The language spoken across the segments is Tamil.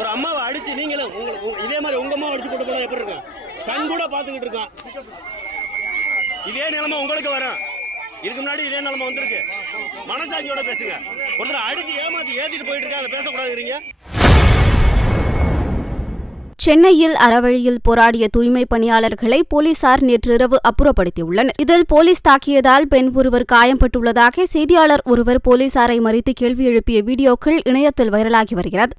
ஒரு அம்மாவை அடிச்சு நீங்களும் இதே மாதிரி உங்க அம்மா அடிச்சு போட்டு போனா எப்படி இருக்கும்? கண் கூட பாத்துக்கிட்டு இருக்கான். இதே நிலைமை உங்களுக்கு வரும். இதுக்கு முன்னாடி இதே நிலைமை வந்திருக்கு. மனசாட்சியோட பேசுங்க. ஒருத்தர் அடிச்சு ஏமாத்தி ஏத்திட்டு போயிட்டு இருக்காங்க, அதை பேசக்கூடாதுங்கிறீங்க. சென்னையில் அறவழியில் போராடிய தூய்மை பணியாளர்களை போலீசார் நேற்றிரவு அப்புறப்படுத்தியுள்ளனர். இதில் போலீஸ் தாக்கியதால் பெண் ஒருவர் காயம்பட்டுள்ளதாக செய்தியாளர் ஒருவர் போலீசாரை மறித்து கேள்வி எழுப்பிய வீடியோக்கள் இணையத்தில் வைரலாகி வருகிறது.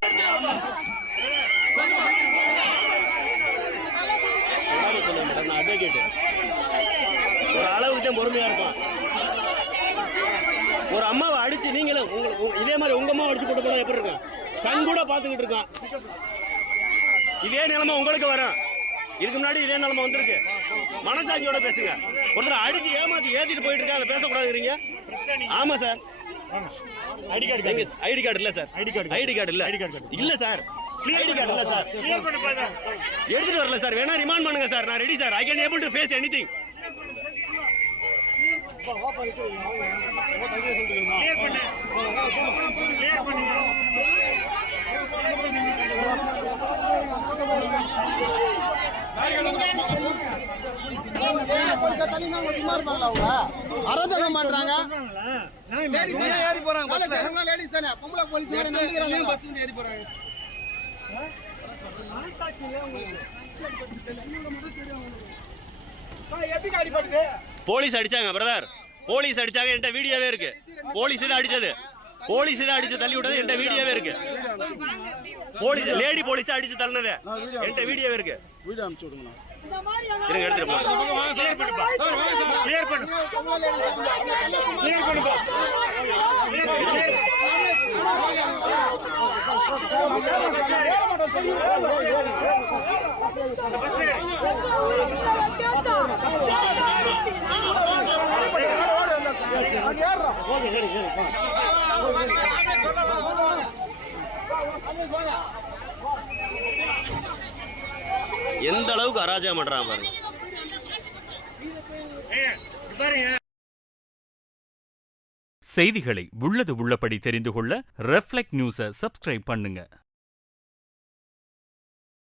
ஒரு அம்மாவை அடிச்சு நீங்களும் இதே மாதிரி உங்க அம்மா அடிச்சு போட்டு போனா எப்படி இருக்கும்? கண் கூட பாத்துக்கிட்டு இருக்கான். இதே நிலைமை உங்களுக்கு வரும். இதுக்கு முன்னாடி இதே நிலைமை வந்திருக்கு. மனசாட்சியோட பேசுங்க. ஒருத்தர் அடிச்சு ஏமாத்தி ஏத்திட்டு போயிட்டு இருக்காங்க, அதை பேசக்கூடாதுங்கிறீங்க. ஆமா சார். ஐடி கார்டு இல்ல சார். ஐடி கார்டு இல்ல இல்ல சார். ஐடி கார்டு இல்ல சார். எடுத்துட்டு வரல சார். வேணா ரிமாண்ட் பண்ணுங்க சார். நான் ready sir. I can able to face anything. அராஜகம் பண்றாங்க. போலீஸ் அடிச்சாங்க பிரதர். போலீஸ் அடிச்சாங்க. என்கிட்ட வீடியோவே இருக்கு. போலீஸ் தான் அடிச்சது. போலீஸ் தான் அடிச்சு தள்ளி விட்டது. என்கிட்ட வீடியோவே இருக்கு. போலீஸ் லேடி போலீஸ் அடிச்சு தள்ளினது என்கிட்ட வீடியோவே இருக்கு. வீடியோ அனுப்பிச்சு விடுங்க. இருங்க, எடுத்துட்டு போங்க. எந்த அளவுக்கு அராஜகம் பண்றான் பாருங்க. செய்திகளை உள்ளது உள்ளபடி தெரிந்து கொள்ள ரெஃப்ளெக்ட் நியூஸை சப்ஸ்கிரைப் பண்ணுங்க.